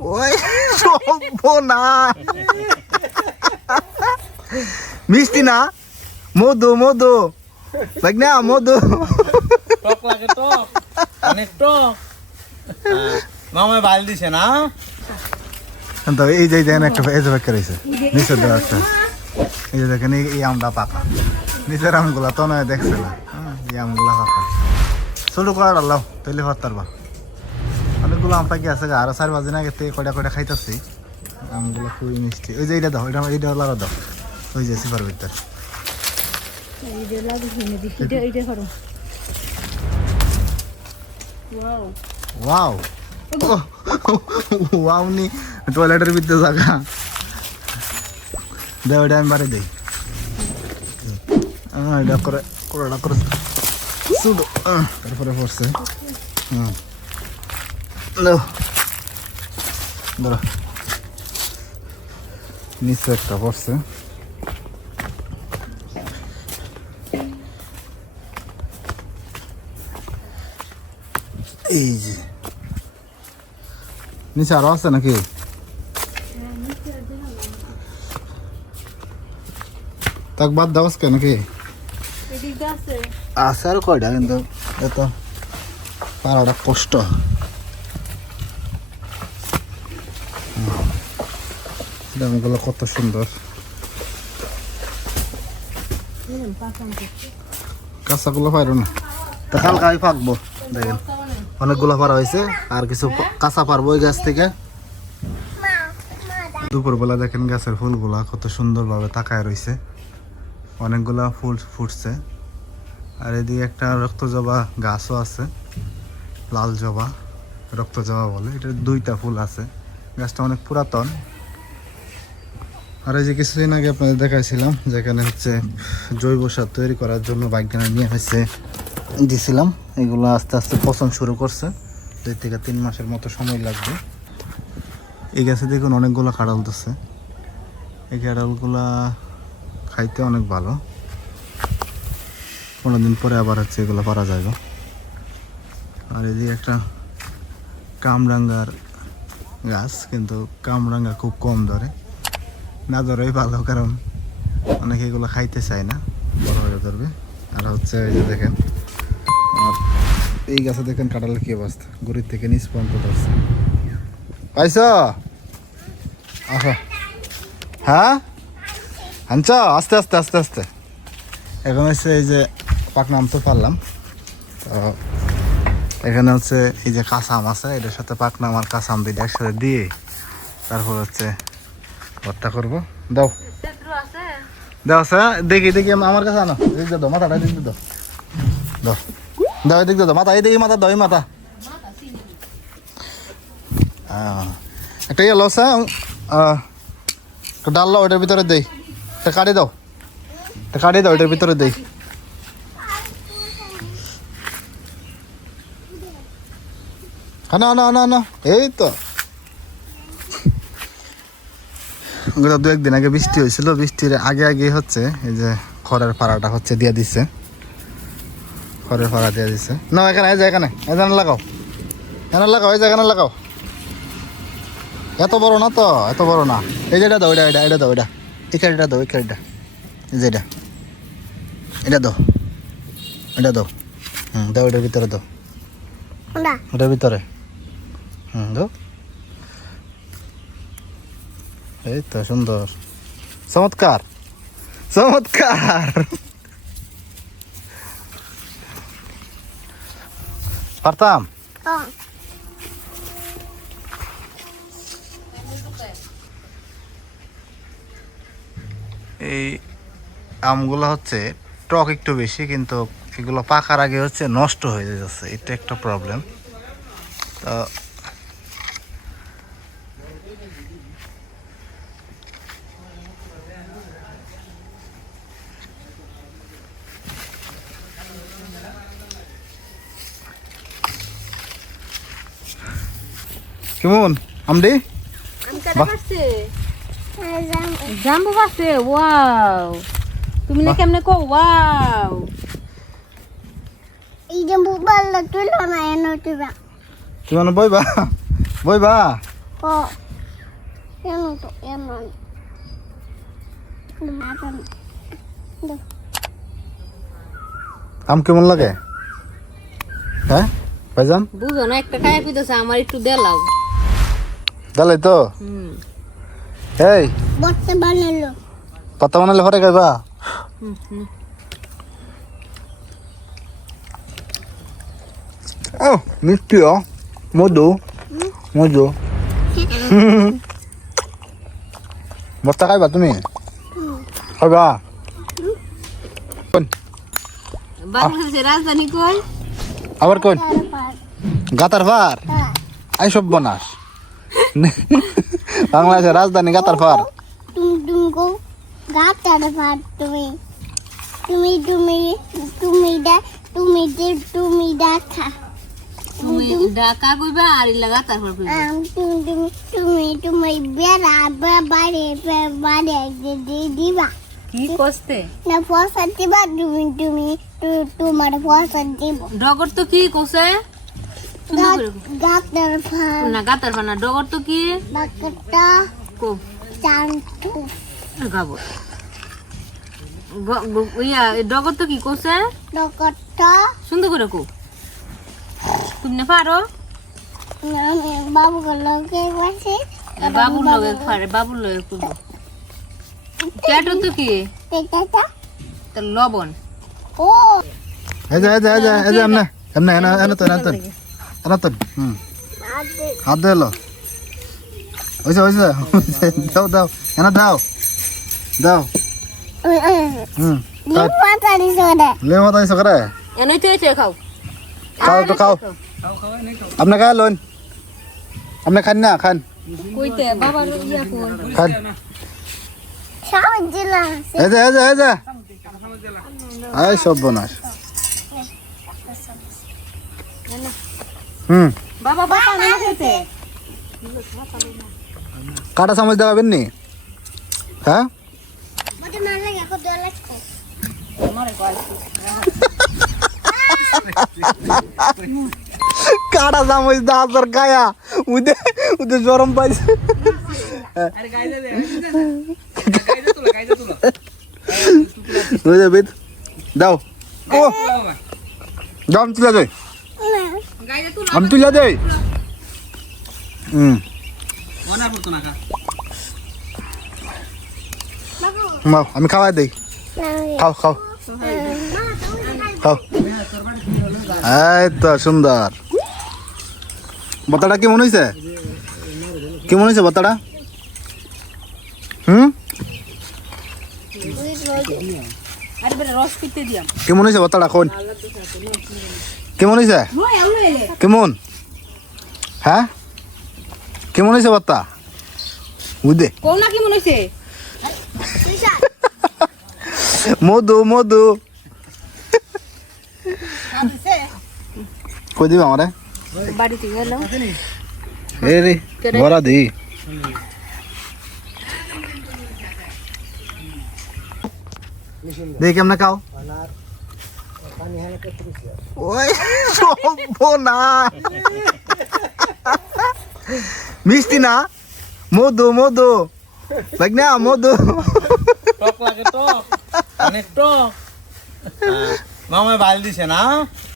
ওই না মিষ্টি না? মধু মধু। দেখ না মধু। টক লাগে টক অনেক টক। হ্যাঁ, মামায় বাল দিছে না? তো এই যে দেখেন একটা এই যে ব্যাগ রয়েছে নিচের দেওয়া একটা। এই যে দেখেন এই- এই আমটা পাকা। নিচের আমগুলা তো নয় দেখছে না। হ্যাঁ, এই আমগুলা পাকা। ছোট করে ডাল্লাও তৈলি ভাত বা অনেকগুলো আম পাকি আছে আরও চার বাজে না গেতে কয়টা কয়টা খাইতেছি। আমগুলো খুবই মিষ্টি। ওই যে এইটা দাও এটা এইটা লাগা দাও। ওই যে সিপার ভিতর ওয়াও। ওয়াও। নি। টয়লেটের ভিতরে জায়গা দেও এটা আমি বাড়ি দিই। হ্যাঁ এটা করে করে শুধু তারপরে পড়ছে। হুম ধরো নিচে একটা পড়ছে। এই যে। নিচে আরও আছে নাকি? তাক বাদ দাও আজকে নাকি? আছে। আছে আর কয়টা কিন্তু? এত পাড়াটা কষ্ট। দামগুলো কত সুন্দর। কাঁচাগুলো পারো না। তা কালকে আমি পাকবো, দেখেন। অনেকগুলো পারা হয়েছে, আর কিছু কাঁচা পারব ওই গাছ থেকে। দুপুরবেলা দেখেন গাছের ফুলগুলা কত সুন্দরভাবে তাকায় রয়েছে অনেকগুলা ফুল ফুটছে। আর এদিকে একটা রক্ত জবা গাছও আছে লাল জবা রক্ত জবা বলে। এটার দুইটা ফুল আছে। গাছটা অনেক পুরাতন। আর এই যে কিছুদিন আগে আপনাদের দেখাইছিলাম, যেখানে হচ্ছে জৈব সার তৈরি করার জন্য বাইকখানা নিয়ে হয়েছে দিছিলাম। এগুলো আস্তে আস্তে পচন শুরু করছে। দুই থেকে তিন মাসের মতো সময় লাগবে। এই গাছে দেখুন অনেকগুলো কাঁড়াল দিচ্ছে এই কাঁড়ালগুলা খাইতে অনেক ভালো। পনেরো দিন পরে আবার হচ্ছে এগুলো পারা যাবে। আর এদিকে একটা কামরাঙ্গার গাছ, কিন্তু কামরাঙ্গা খুব কম ধরে। না ধরেই ভালো, কারণ অনেকে এগুলো খাইতে চায় না। বড় হয়ে ধরবে। আর হচ্ছে এই যে দেখেন, আর এই গাছে দেখেন কাটালে কি অবস্থা। গরিব থেকে নিচ পর্যন্ত ধরছে। পাইছ? হ্যাঁ? আনছ? আস্তে আস্তে আস্তে আস্তে। এখন হচ্ছে এই যে পাকনা আম তো পারলাম। তো এখানে হচ্ছে এই যে কাঁচা আম আছে, এটার সাথে পাকনা আমার কাঁচা আম দুইটা একসাথে দিয়ে তারপর হচ্ছে ভর্তা করব। দাও। দাও আছে দেখি দেখি, আম- আমার কাছে আনো। এদিক দাও, মাথাটা এদিক দাও। দাও। দাও, এদিক দাও। মাথা, এই দেখি মাথা, দাও মাথা। একটা ইয়ে লস ডাল লাও, ওটার ভিতরে দেই। কাটি দাও। কাটি দাও এটার ভিতরে দেই। না না না না এই তো। গত দু একদিন আগে বৃষ্টি হয়েছিল। বৃষ্টির আগে আগে হচ্ছে এই যে খড়ের পাড়াটা হচ্ছে দিয়ে দিছে। খড়ের পাড়া দিয়ে দিছে। না এখানে এই যে এখানে এখানে লাগাও। এখানে লাগাও এই যে এখানে লাগাও। এত বড় না তো এত বড় না। এই যে এটা দাও এটা এটা এটা দাও এটা। এই খেলটা দাও এই খেলটা। এই যে এটা। এটা দাও। এটা দাও। হুম দাও এটার ভিতরে দাও। ওটার ভিতরে। হুম দাও। এই তো সুন্দর। চমৎকার। চমৎকার। পারতাম? এই আমগুলো হচ্ছে টক একটু বেশি কিন্তু এগুলো পাকার আগে হচ্ছে নষ্ট হয়ে যাচ্ছে। এটা একটা প্রবলেম তো কেমন? আমডি? জাম্বু পারছে ওয়াও। তুমি না কেমনে কো ওয়াও। এই যে মোবাইল তুলো না এনে তুবা তুমি মানে বইবা? বইবা? ও এমন তো এমন মাটন আম কেমন লাগে? হ্যাঁ? ভাইজান? বুঝো না একটা খাইয়া পিতেছে আমার একটু দেলাও। দালাই তো। হুম এই পাতা বানালে পরে খাইবা। হুম, হুম। ও মিষ্টি ও মধু। মধু। বস্তা খাইবা তুমি? খাইবা। আবার কোন? গাতার হ্যাঁ আই সব বনাস। বাংলাদেশের রাজধানী গাতার ফার তুমি তুমি গো গাতার ভাত তুমি তুমি তুমি তুমি দা তুমি দে তুমি দেখা তুমি ঢাকা কইবা আর লাগা তারপর কইবা আম তুমি তুমি তুমি তুমি বেড়া বে- বাড়ি বে- বাড়ি দি- দি- দিবা কি কষ্টে না পয়সা দিবা তুমি তুমি তু- তোমার পয়সা দিব ডগর তো কি কইছে না গাতার বানা ডগর তো কি বাকটা কো চান্টু গাবো গ- গ- ইয়া ডগর তো কি কইছে সুন্দর করে কো তুমি না পারো বসে বাবুর লগে পারে বাবুর লগে ক্যাটো তো কি লবণ ও এই যে এই যে এমনে এমনে এনে এনে তো এনে তো এনে তো হুম হাত হয়েছে হয়েছে দাও দাও। এনে দাও। দাও। হুম পাতারি সোডা লে মত আইসো করে? এনেই তো এসে খাও। খাও তো খাও। আপনি খাই লোন আপনি খান না খান। কইতে বাবার ইয়া কই খান। এই যে এই যে এই যে। আই সব বনাস। হুম। বাবা বাবা না খেতে। কাটা চামচ দেখাবেন নি? হ্যাঁ? কাটা চামচ দা তোর গায়া উদে উদে গরম পাইছে। দাও। ও! দাম তুলে তুলো আমি তুলে দে হুম। মনে কা আমি খাওয়াই দেই। খাও খাও। খাও। এই তো সুন্দর। বতাটা কেমন হয়েছে কি কেমন হয়েছে বতাটা? হুম? দিয়াম। কেমন হয়েছে বতাটা কোন? কেমন হয়েছে কেমন? হ্যাঁ? কেমন হয়েছে বত্তা বুঝে কোন না কি মনে মধু মধু। কই দিবা আমারে? বাড়িতে গেল। এ রে বড়া দি। দেখ কেমনে খাও। ওই না মিষ্টি না? মধু মধু। দেখ না মধু। টক লাগে টক। অনেক টক। মামায় বাল দিছে না?